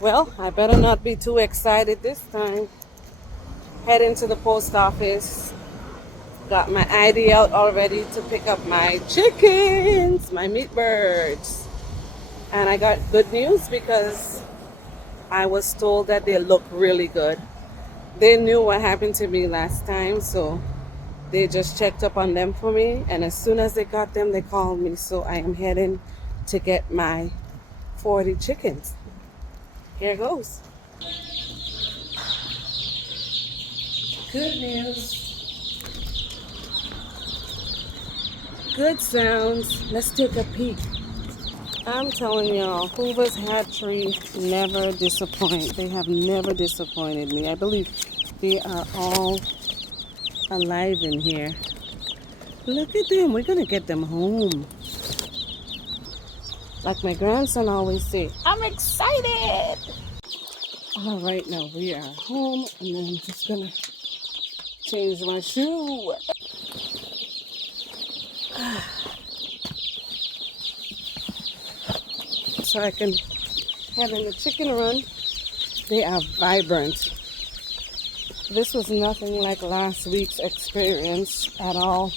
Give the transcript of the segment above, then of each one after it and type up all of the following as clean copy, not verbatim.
Well, I better not be too excited this time. Heading to the post office. Got my ID out already to pick up my chickens, my meat birds. And I got good news because I was told that they look really good. They knew what happened to me last time, so they just checked up on them for me. And as soon as they got them, they called me. So I am heading to get my 40 chickens. Here goes. Good news. Good sounds. Let's take a peek. I'm telling y'all, Hoover's Hatchery never disappoint. They have never disappointed me. I believe they are all alive in here. Look at them. We're going to get them home. Like my grandson always say, I'm excited. All right, now we are home. And then I'm just going to change my shoe. So I can have in the chicken run. They are vibrant. This was nothing like last week's experience at all.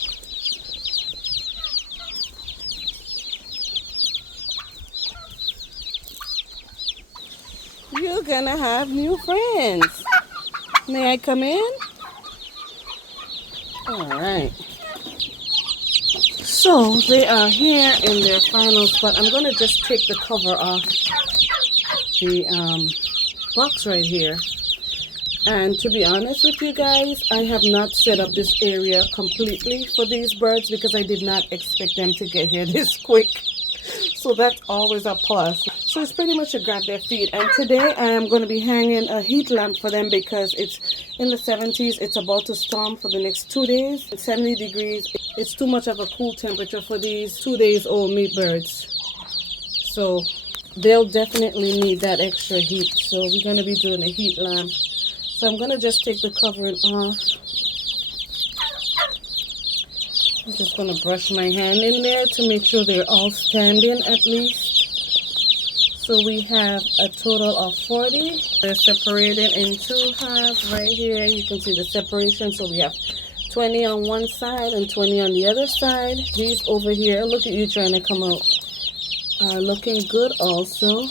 You're gonna have new friends. May I come in? All right. So they are here in their final spot. I'm gonna just take the cover off the box right here. And to be honest with you guys, I have not set up this area completely for these birds because I did not expect them to get here this quick. So that's always a plus. So it's pretty much a grab their feet. And today I am going to be hanging a heat lamp for them because it's in the 70s. It's about to storm for the next 2 days. It's 70 degrees. It's too much of a cool temperature for these 2 days old meat birds. So they'll definitely need that extra heat. So we're going to be doing a heat lamp. So I'm going to just take the covering off. I'm just going to brush my hand in there to make sure they're all standing at least. So we have a total of 40. They're separated in two halves right here. You can see the separation. So we have 20 on one side and 20 on the other side. These over here, look at you trying to come out, are looking good also.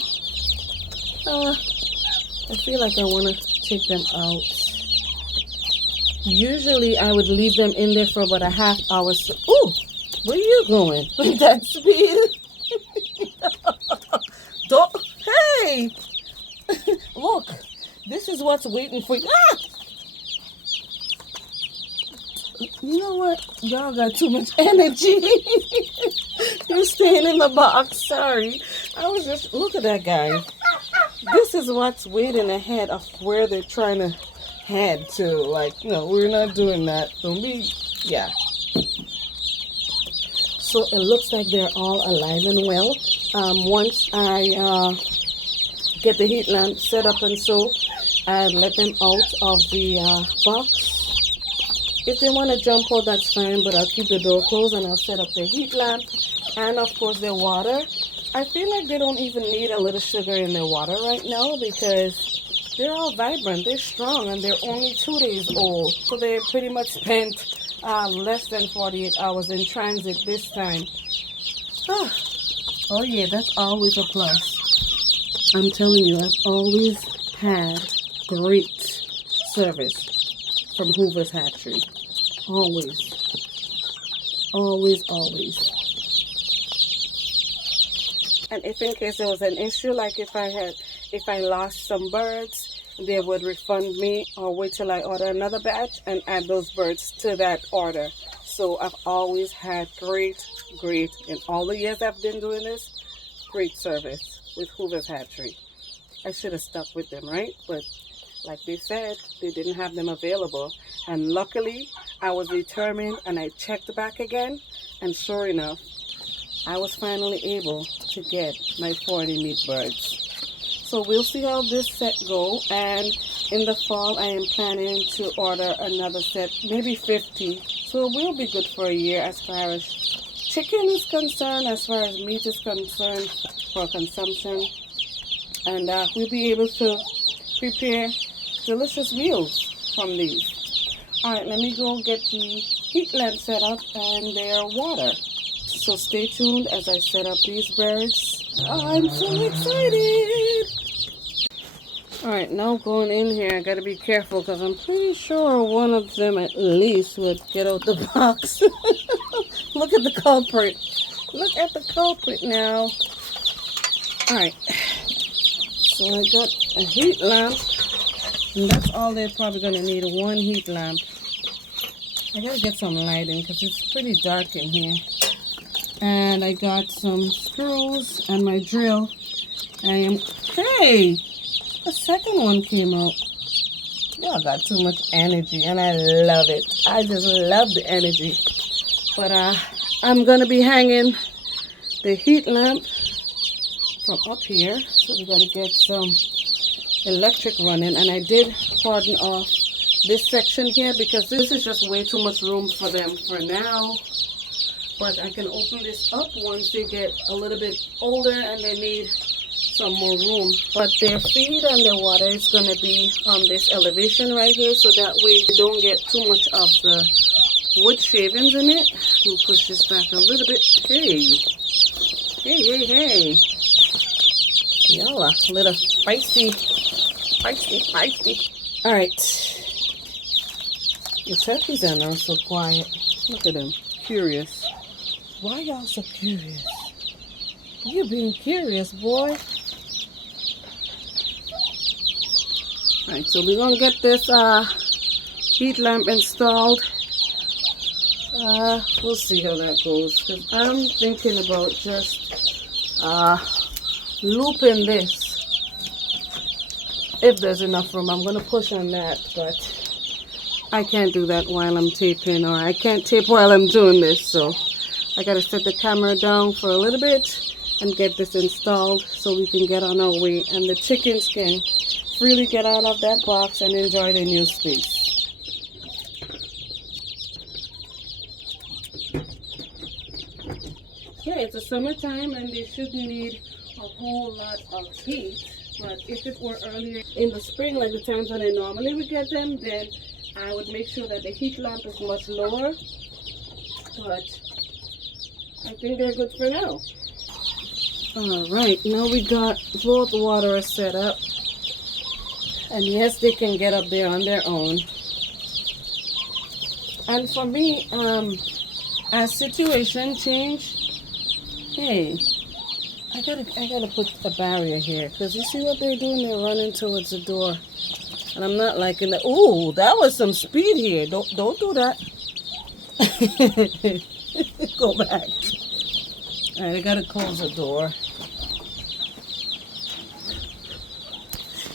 I feel like I want to take them out. Usually I would leave them in there for about a half hour. So, ooh, where are you going with that speed? Don't, hey, look, this is what's waiting for you. Ah! You know what? Y'all got too much energy. You're staying in the box. Sorry. I was just, look at that guy. This is what's waiting ahead of where they're trying to head to. Like, you know, we're not doing that. Don't be, yeah. So it looks like they're all alive and well. Once I get the heat lamp set up and so, and let them out of the box. If they want to jump out, that's fine, but I'll keep the door closed and I'll set up the heat lamp and of course their water. I feel like they don't even need a little sugar in their water right now because they're all vibrant, they're strong, and they're only 2 days old. So they pretty much spent less than 48 hours in transit this time. Oh yeah, that's always a plus. I'm telling you, I've always had great service from Hoover's Hatchery. Always. Always, always. And if in case there was an issue, like if I lost some birds, they would refund me or wait till I order another batch and add those birds to that order. So I've always had great, in all the years I've been doing this, great service with Hoover's Hatchery. I should have stuck with them, right? But like they said, they didn't have them available. And luckily, I was determined and I checked back again. And sure enough, I was finally able to get my 40 meat birds. So we'll see how this set go. And in the fall, I am planning to order another set, maybe 50. So it will be good for a year as far as chicken is concerned, as far as meat is concerned for consumption. and we'll be able to prepare delicious meals from these. Alright, let me go get the heat lamp set up and their water. So stay tuned as I set up these birds. I'm so excited! Alright, now going in here, I gotta be careful because I'm pretty sure one of them at least would get out the box. Look at the culprit. Look at the culprit now. Alright, so I got a heat lamp, and that's all they're probably gonna need, one heat lamp. I gotta get some lighting because it's pretty dark in here. And I got some screws and my drill. Hey! The second one came out. Y'all got too much energy and I love it. I just love the energy. But I'm gonna be hanging the heat lamp from up here. So we gotta get some electric running. And I did cordon off this section here because this is just way too much room for them for now. But I can open this up once they get a little bit older and they need some more room. But their feed and their water is going to be on this elevation right here, so that way you don't get too much of the wood shavings in it. We'll push this back a little bit. Hey. Y'all are a little feisty. Alright. The turkeys are now so quiet. Look at them. Curious. Why y'all so curious? You being curious, boy. Alright, so we're gonna get this heat lamp installed. We'll see how that goes. Cause I'm thinking about just looping this. If there's enough room, I'm gonna push on that, but I can't do that while I'm taping, or I can't tape while I'm doing this, so I gotta set the camera down for a little bit and get this installed so we can get on our way and the chickens can freely get out of that box and enjoy their new space. Yeah, it's a summertime and they shouldn't need a whole lot of heat, but if it were earlier in the spring, like the times when I normally would get them, then I would make sure that the heat lamp is much lower, but I think they're good for now. Alright, now we got both waters set up. And yes, they can get up there on their own. And for me, as situation change, hey, I gotta put a barrier here. Because you see what they're doing? They're running towards the door. And I'm not liking that. Ooh, that was some speed here. Don't do that. Go back. Alright, I gotta close the door.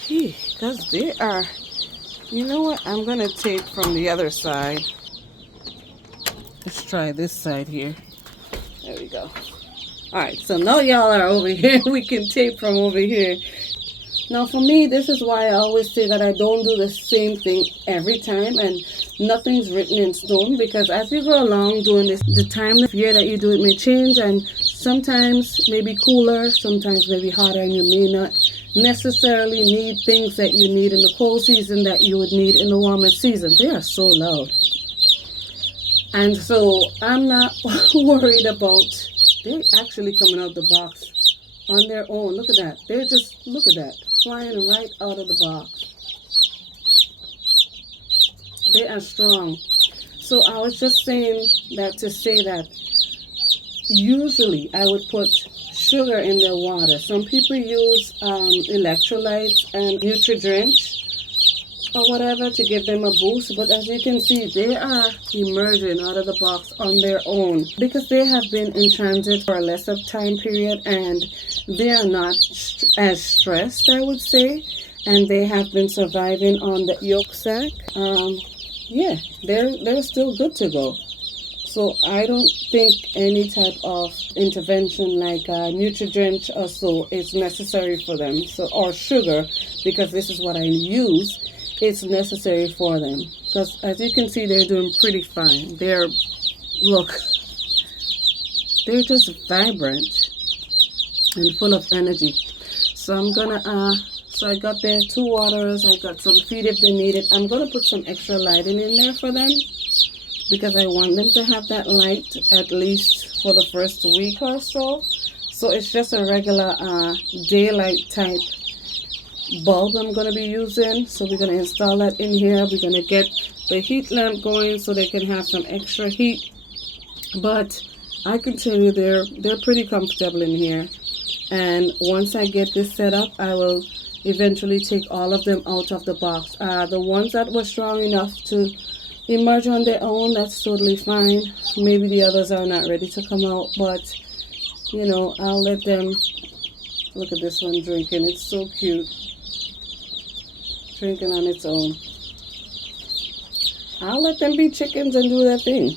Because they are, you know what? I'm gonna tape from the other side. Let's try this side here. There we go. Alright, so now y'all are over here. We can tape from over here. Now for me, this is why I always say that I don't do the same thing every time, and nothing's written in stone, because as you go along doing this, the time of year that you do it may change, and sometimes maybe cooler, sometimes maybe hotter, and you may not necessarily need things that you need in the cold season that you would need in the warmer season. They are so loud. And so I'm not worried about, they're actually coming out the box on their own. Look at that. They're just, look at that, flying right out of the box. They are strong. So I was just saying that to say that usually I would put sugar in their water. Some people use electrolytes and Nutri-Drench or whatever to give them a boost, but as you can see, they are emerging out of the box on their own because they have been in transit for a lesser time period and they are not as stressed, I would say, and they have been surviving on the yolk sac. Yeah, they're still good to go. So I don't think any type of intervention like Nutri-Drench or so is necessary for them. So, or sugar, because this is what I use, it's necessary for them. Because as you can see, they're doing pretty fine. Look, they're just vibrant and full of energy. So I'm gonna so I got their 2 waters, I got some feed if they need it. I'm gonna put some extra lighting in there for them because I want them to have that light at least for the first week or so. So it's just a regular daylight type bulb I'm gonna be using. So we're gonna install that in here. We're gonna get the heat lamp going so they can have some extra heat. But I can tell you they're pretty comfortable in here. And once I get this set up, I will eventually take all of them out of the box. The ones that were strong enough to emerge on their own, that's totally fine. Maybe the others are not ready to come out, but you know, I'll let them. Look at this one drinking. It's so cute. Drinking on its own. I'll let them be chickens and do their thing.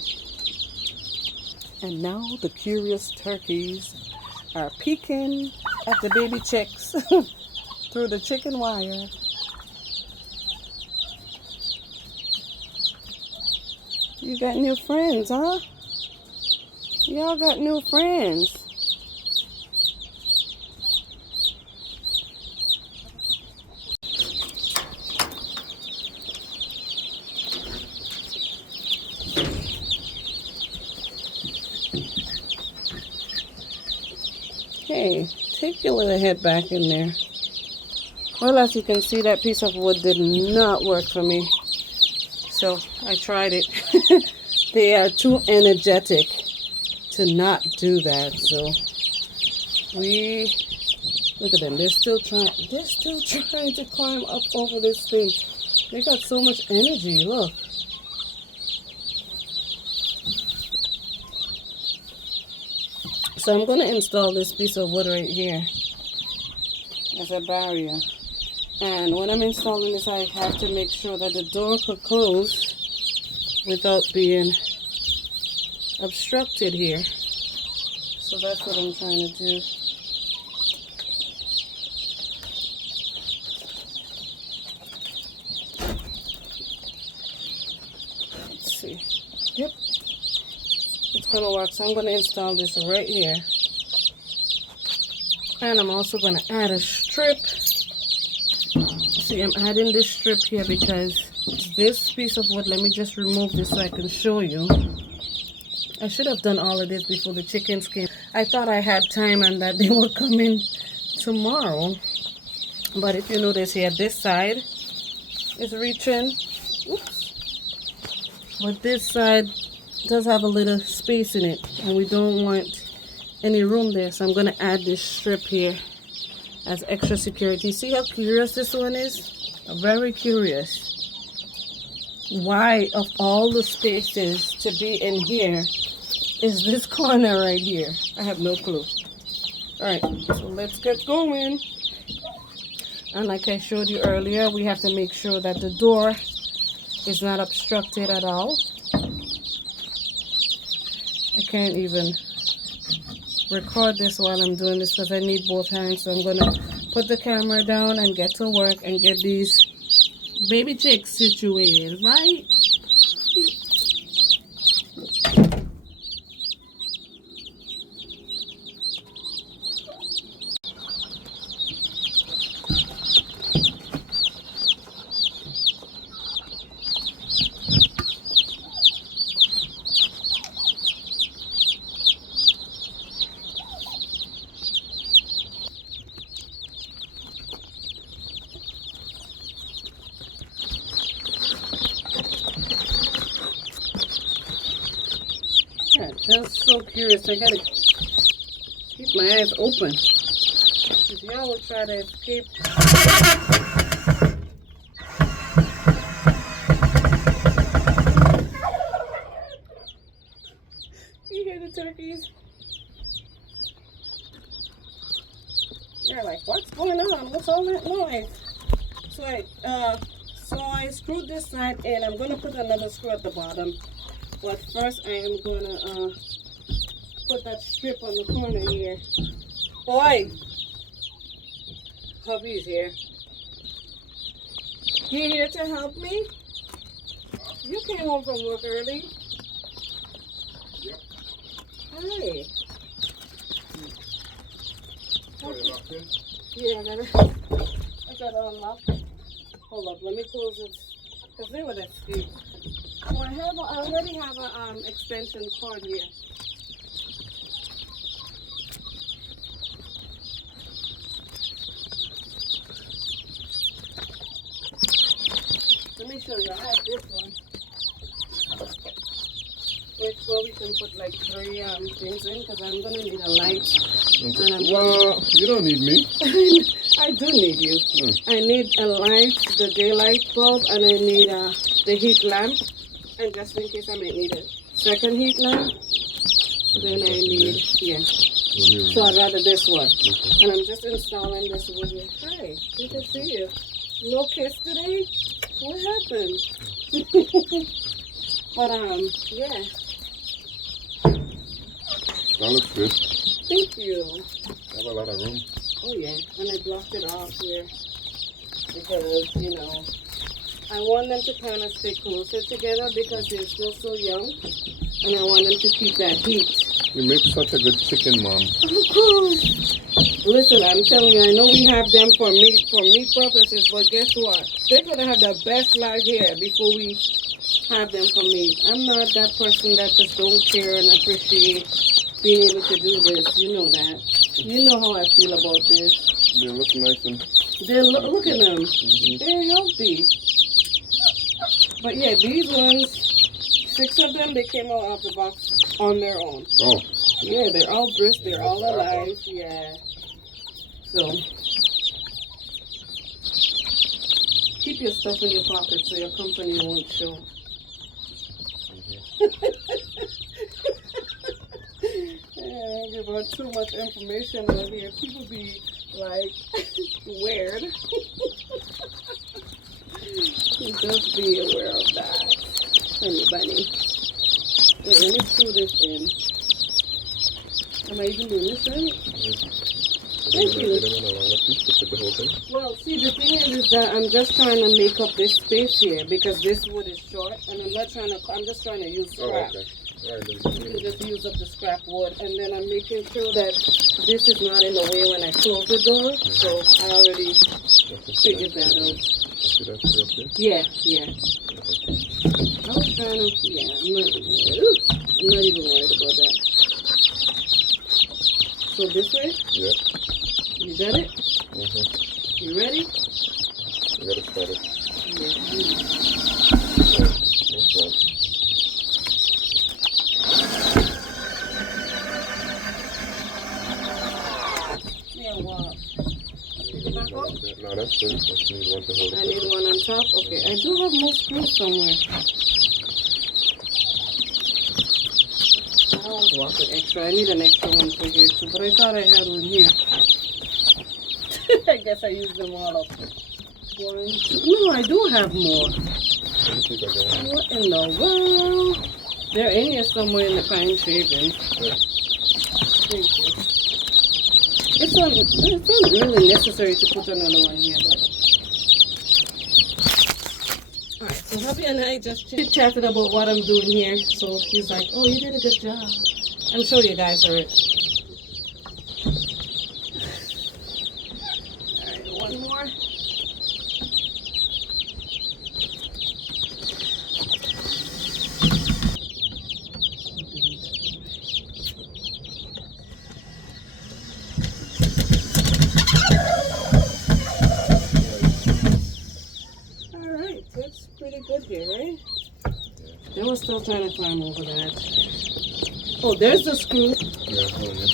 And now the curious turkeys are peeking at the baby chicks through the chicken wire. You got new friends, huh? Y'all got new friends. Hey, take your little head back in there. Well, as you can see, that piece of wood did not work for me. So I tried it. They are too energetic to not do that. So look at them. They're still trying to climb up over this thing. They got so much energy. Look. So I'm going to install this piece of wood right here as a barrier. And when I'm installing this, I have to make sure that the door could close without being obstructed here. So that's what I'm trying to do. Let's see. Yep. It's going to work. So I'm going to install this right here. And I'm also going to add a strip. See, I'm adding this strip here because this piece of wood, let me just remove this so I can show you. I should have done all of this before the chickens came. I thought I had time and that they were coming tomorrow. But if you notice here, this side is reaching. Oops. But this side does have a little space in it. And we don't want any room there. So I'm going to add this strip here as extra security. See how curious this one is? Very curious. Why, of all the spaces to be in here, is this corner right here? I have no clue. Alright, so let's get going. And like I showed you earlier, we have to make sure that the door is not obstructed at all. I can't even record this while I'm doing this because I need both hands. So I'm going to put the camera down and get to work and get these baby chicks situated, right? That's so curious. I gotta keep my eyes open. If y'all will try to escape. You hear the turkeys? They're like, what's going on? What's all that noise? So I screwed this side in. I'm gonna put another screw at the bottom. But first I am going to put that strip on the corner here. Boy! Hubby's here. You here to help me? You came home from work early. Yep. Hey. Yeah, I gotta unlock. Hold up, let me close it. Because they would escape. Oh, I already have a extension cord here. Let me show you. I have this one. Which where we can put like 3 things in because I'm gonna need a light. Okay. And Well, you don't need me. I do need you. I need a light, the daylight bulb, and I need the heat lamp. And just in case I may need a second heat lamp, then I need, yeah. So I'd rather this one. Okay. And I'm just installing this with you. Hi, good to see you. No kiss today? What happened? But yeah. That looks good. Thank you. I have a lot of room. Oh yeah, and I blocked it off here because, you know, I want them to kind of stay closer together because they're still so young, and I want them to keep that heat. You make such a good chicken, Mom. Of course. Listen, I'm telling you, I know we have them for meat purposes, but guess what? They're gonna have the best life here before we have them for meat. I'm not that person that just don't care and appreciate being able to do this. You know that. You know how I feel about this. They look nice and... Look at them. They're healthy. But yeah, these ones, 6 of them, they came out of the box on their own. Oh. Yeah, they're all brisk. They're all alive. Yeah. So, keep your stuff in your pocket so your company won't show. Yeah, I give out too much information over here. People be like, weird. Just be aware of that, honey bunny. Wait, let me screw this in. Am I even doing this right? Thank you. Well, see, the thing is that I'm just trying to make up this space here because this wood is short, and I'm just trying to use scrap. Oh, okay. All right, then. You can just use up the scrap wood, and then I'm making sure that this is not in the way when I close the door. So I already figured that out. Yeah. I was trying to, yeah, I'm not even worried about that. So this way? Yeah. You got it? You ready? You gotta start it. Yeah, what? Pick it back up? No, that's good. I just need one to hold it. I need one on top? Okay, I do have more screws somewhere. I always walk with extra. I need an extra one for here too, but I thought I had one here. I guess I used them all up. 1, 2. No, I do have more. What in the world? They're in here somewhere in the pine shavings. Yeah. Thank you. It's not really necessary to put another one here, but... Alright, so hubby and I just chit-chatted about what I'm doing here. So he's like, oh, you did a good job. I'm sure you guys heard. Alright, one more. Alright, that's pretty good here, right? They were still trying to climb over that. Oh, there's the screw. Yeah, oh yeah.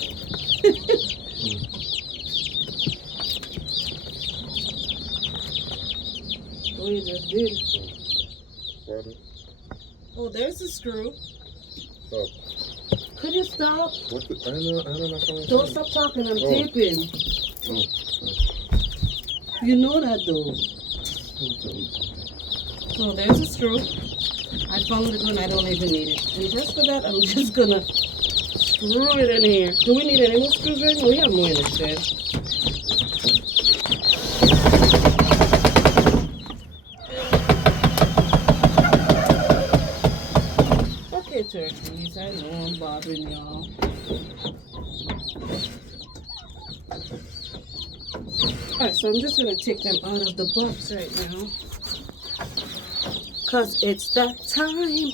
Oh, you just did. Pardon? Oh, there's the screw. Stop. Could you stop? What the, I don't know. Don't stop talking, I'm taping. Oh. You know that though. So there's a screw. I found it when I don't even need it. And just for that, I'm just gonna screw it in here. Do we need any more screws right now? We have more in the shed. Okay, turkeys, I know I'm bothering y'all. So I'm just going to take them out of the box right now. Because it's that time.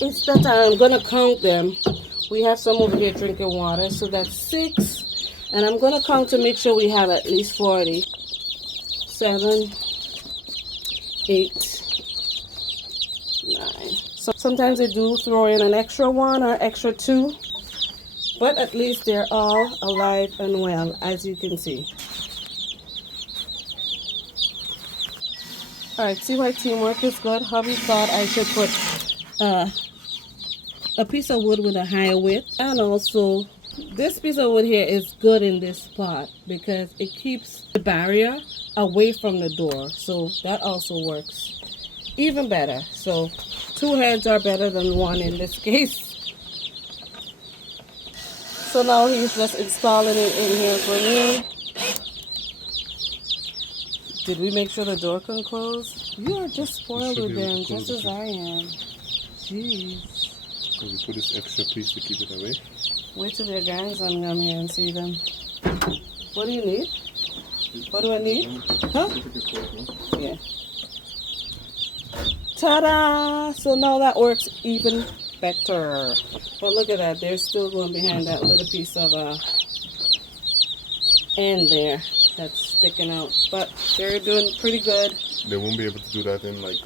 It's that time. I'm going to count them. We have some over here drinking water. So that's 6. And I'm going to count to make sure we have at least 40. 7, 8, 9. So sometimes they do throw in an extra 1 or extra 2. But at least they're all alive and well, as you can see. Alright, see why teamwork is good? Hubby thought I should put a piece of wood with a higher width. And also, this piece of wood here is good in this spot because it keeps the barrier away from the door. So that also works even better. So 2 heads are better than 1 in this case. So now he's just installing it in here for me. Did we make sure the door can close? You are just spoiled with them, just as I am. Jeez. So we put this extra piece to keep it away. Wait till their grandson come here and see them. What do you need? What do I need? Huh? Yeah. Ta-da! So now that works even better. But look at that. They're still going behind that little piece of end there that's sticking out. But they're doing pretty good. They won't be able to do that in like...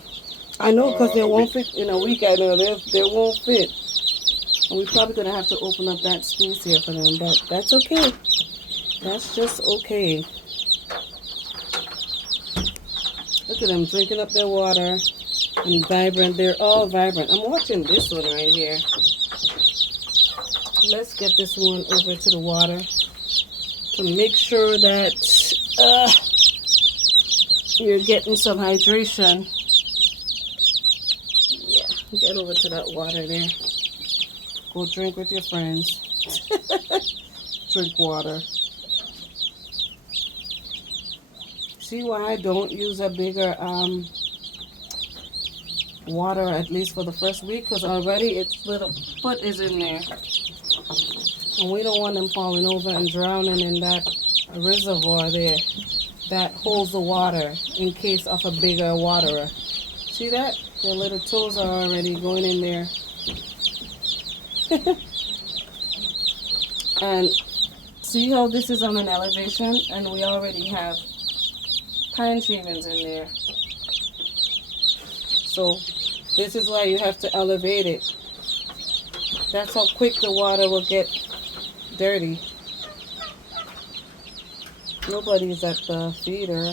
I know, because they won't fit in a week. I know they won't fit. And we're probably going to have to open up that space here for them. But that's okay. That's just okay. Look at them drinking up their water. And vibrant. They're all vibrant. I'm watching this one right here. Let's get this one over to the water to make sure that you're getting some hydration. Yeah, get over to that water there. Go drink with your friends. Drink water. See why I don't use a bigger water, at least for the first week, because already its little foot is in there. And we don't want them falling over and drowning in that reservoir there that holds the water in case of a bigger waterer. See that? Their little toes are already going in there. And see how this is on an elevation and we already have pine shavings in there. So this is why you have to elevate it. That's how quick the water will get dirty. Nobody's at the feeder.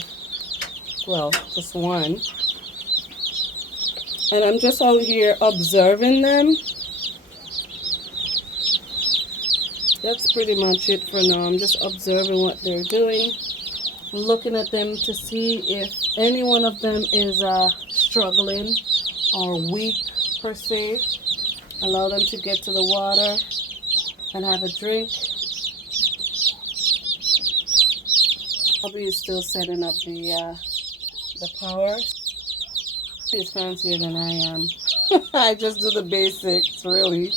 Well, just one. And I'm just out here observing them. That's pretty much it for now. I'm just observing what they're doing. Looking at them to see if any one of them is struggling or weak per se. Allow them to get to the water and have a drink. Hubby is still setting up the power. He's fancier than I am. I just do the basics, really.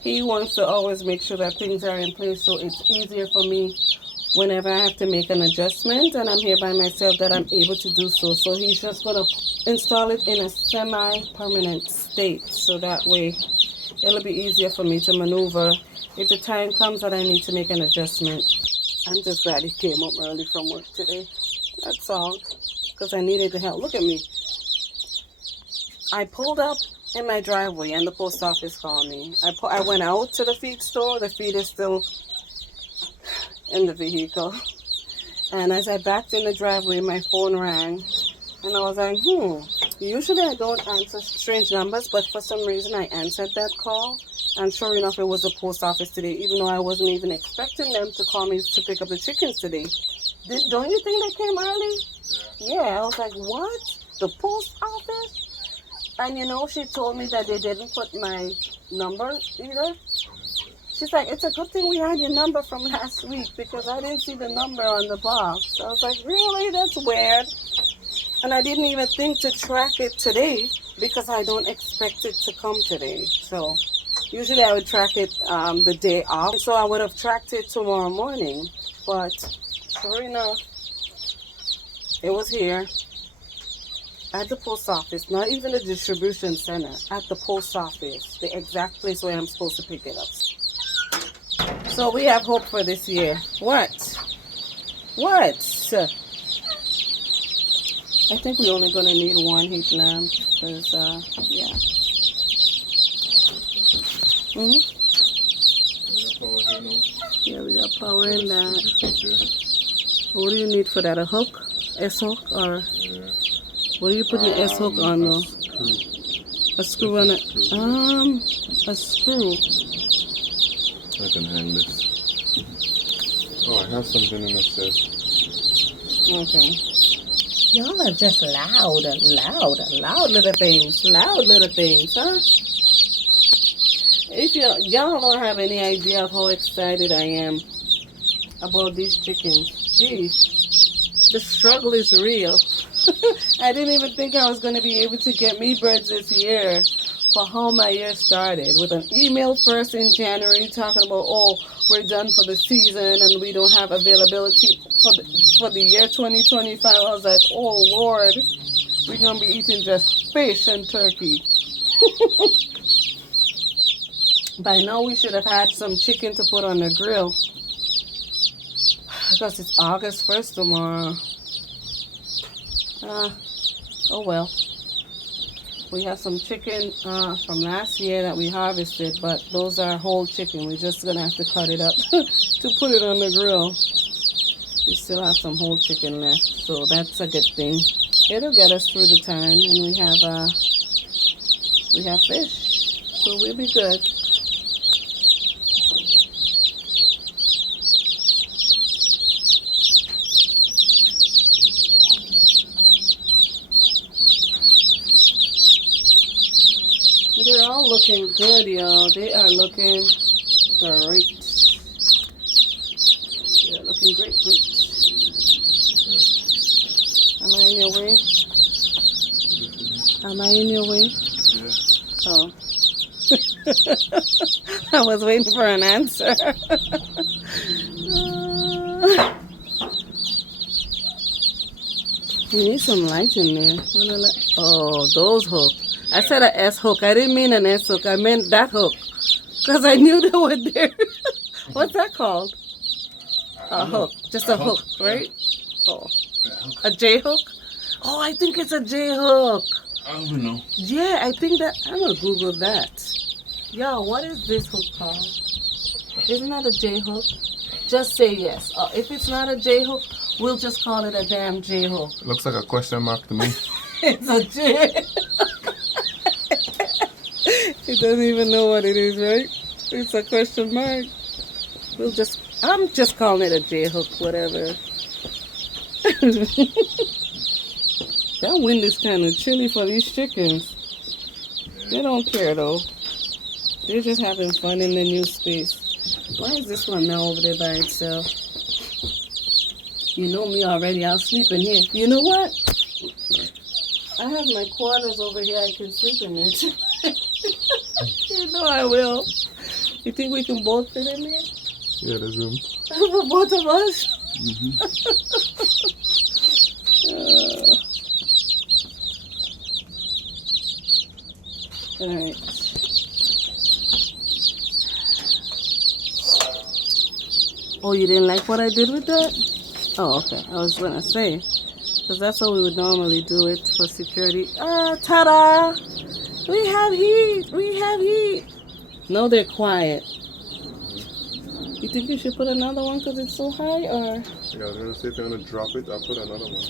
He wants to always make sure that things are in place so it's easier for me whenever I have to make an adjustment and I'm here by myself that I'm able to do so. So he's just going to install it in a semi-permanent state so that way it'll be easier for me to maneuver if the time comes that I need to make an adjustment. I'm just glad he came up early from work today. That's all. Because I needed the help. Look at me. I pulled up in my driveway and the post office called me. I went out to the feed store. The feed is still in the vehicle. And as I backed in the driveway, my phone rang. And I was like, usually I don't answer strange numbers, but for some reason I answered that call. And sure enough, it was the post office today, even though I wasn't even expecting them to call me to pick up the chickens today. Don't you think they came early? Yeah, I was like, what? The post office? And you know, she told me that they didn't put my number either. She's like, it's a good thing we had your number from last week because I didn't see the number on the box. I was like, really? That's weird. And I didn't even think to track it today because I don't expect it to come today. So usually I would track it the day off. So I would have tracked it tomorrow morning. But Sure enough, it was here at the post office, not even the distribution center, at the post office, the exact place where I'm supposed to pick it up. So we have hope for this year. What? What? I think we're only going to need one heat lamp because, yeah. Yeah, we got power in that. What do you need for that? A hook? S-hook? Or what do you put the S-hook on though? A screw on it? A screw. I can hang this. Oh, I have something in the set. Okay. Y'all are just loud little things. Loud little things, huh? If y'all don't have any idea of how excited I am about these chickens. Jeez. The struggle is real. I didn't even think I was going to be able to get Meatbirds this year for how my year started. With an email first in January talking about, oh, we're done for the season and we don't have availability for the year 2025. I was like, oh, Lord, we're going to be eating just fish and turkey. By now, we should have had some chicken to put on the grill. Because it's August 1st tomorrow. Oh well. We have some chicken from last year that we harvested, but those are whole chicken. We're just going to have to cut it up to put it on the grill. We still have some whole chicken left, so that's a good thing. It'll get us through the time, and we have fish, so we'll be good. They're all looking good, y'all. They are looking great. They're looking great. Am I in your way? Am I in your way? Yeah. Oh. I was waiting for an answer. You need some light in there. Oh, those hooks. I said an S hook. I didn't mean an S hook. I meant that hook. Because I knew they were there. What's that called? A hook. Just a hook, right? Oh. A J hook? Oh, I think it's a J hook. I don't know. Yeah, I think that. I'm going to Google that. Yo, what is this hook called? Isn't that a J hook? Just say yes. If it's not a J hook, we'll just call it a damn J hook. It looks like a question mark to me. It's a J. He doesn't even know what it is, right? It's a question mark. I'm just calling it a J hook, whatever. That wind is kind of chilly for these chickens. They don't care though. They're just having fun in the new space. Why is this one now over there by itself? You know me already. I'll sleep in here. You know what? I have my quarters over here. I can sleep in it. You know I will. You think we can both fit in there? Yeah, there's room. For both of us? Alright. Oh, you didn't like what I did with that? Oh, okay. I was going to say. Because that's how we would normally do it for security. Ta-da! We have heat! We have heat! No, they're quiet. You think you should put another one because it's so high, or? Yeah, I was going to say if you're going to drop it, I'll put another one.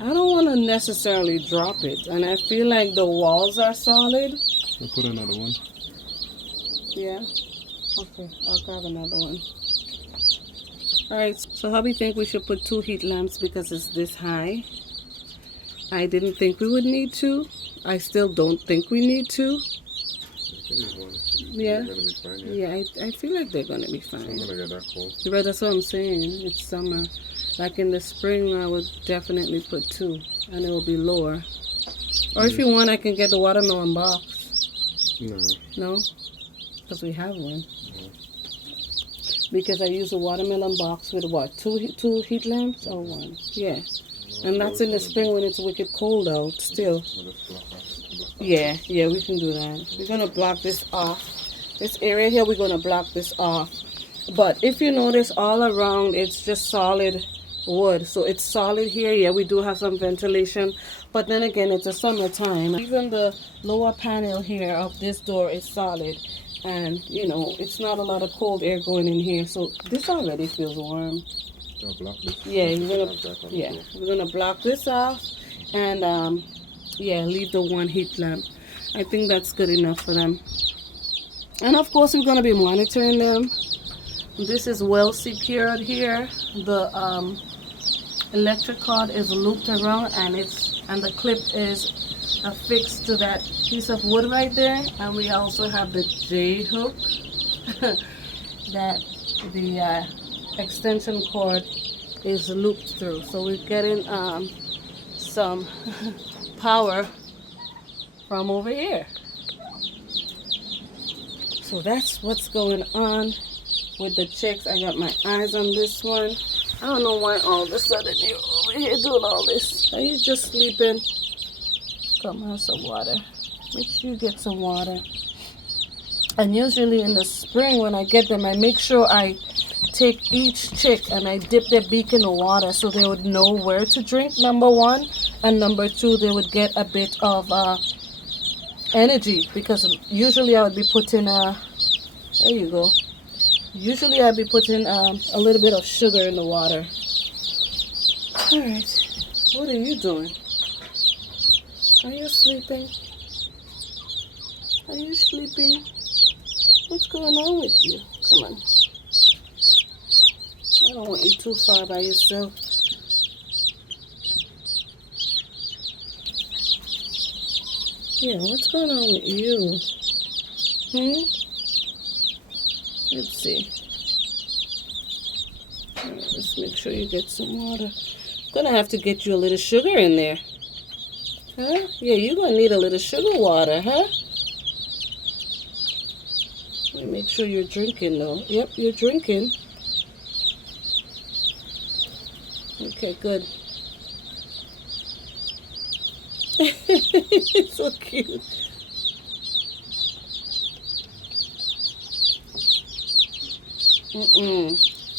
I don't want to necessarily drop it. And I feel like the walls are solid. I'll put another one. Yeah? Okay, I'll grab another one. Alright, so hubby think we should put 2 heat lamps because it's this high. I didn't think we would need to. I still don't think we need to. Yeah. They're gonna be fine, Yeah, I feel like they're going to be fine. I'm going to get that cold. But that's what I'm saying. It's summer. Like in the spring, I would definitely put 2. And it will be lower. Or if you want, I can get the watermelon box. No. No? Because we have one. No. because I use a watermelon box with what, two heat lamps or one? Yeah. And that's in the spring when it's wicked cold out still. Yeah, yeah, we can do that. We're gonna block this off. This area here, we're gonna block this off. But if you notice, all around it's just solid wood. So it's solid here. Yeah, we do have some ventilation, but then again, it's a summertime. Even the lower panel here of this door is solid, and you know, it's not a lot of cold air going in here. So this already feels warm. Block this. Yeah, we're gonna block this off, and yeah, leave the one heat lamp. I think that's good enough for them. And of course, we're gonna be monitoring them. This is well secured here. The electric cord is looped around, and the clip is affixed to that piece of wood right there. And we also have the J hook that the extension cord is looped through. So we're getting some power from over here. So that's what's going on with the chicks. I got my eyes on this one. I don't know why all of a sudden you're over here doing all this. Are you just sleeping? Come, have some water. Make sure you get some water. And usually in the spring when I get them, I make sure I take each chick and I dip their beak in the water so they would know where to drink, number one. And number two, they would get a bit of energy, because usually I would be putting, there you go. Usually I'd be putting a little bit of sugar in the water. Alright, what are you doing? Are you sleeping? Are you sleeping? What's going on with you? Come on. I don't want you too far by yourself. Yeah, what's going on with you? Let's see. Right, let's make sure you get some water. I'm gonna have to get you a little sugar in there. Huh? Yeah, you're gonna need a little sugar water, huh? Let me make sure you're drinking though. Yep, you're drinking. Okay, good. It's so cute.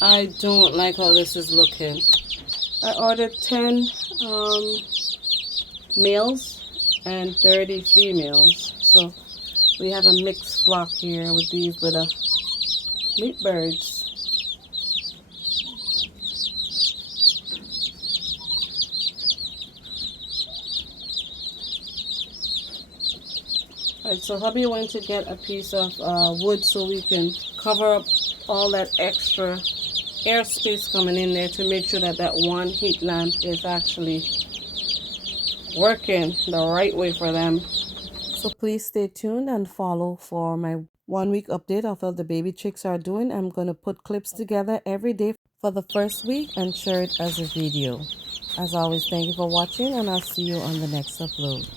I don't like how this is looking. I ordered 10 males and 30 females. So we have a mixed flock here with these little Meatbirds. Alright, so hubby went to get a piece of wood so we can cover up all that extra airspace coming in there to make sure that that one heat lamp is actually working the right way for them. So please stay tuned and follow for my 1 week update of how the baby chicks are doing. I'm going to put clips together every day for the first week and share it as a video. As always, thank you for watching, and I'll see you on the next upload.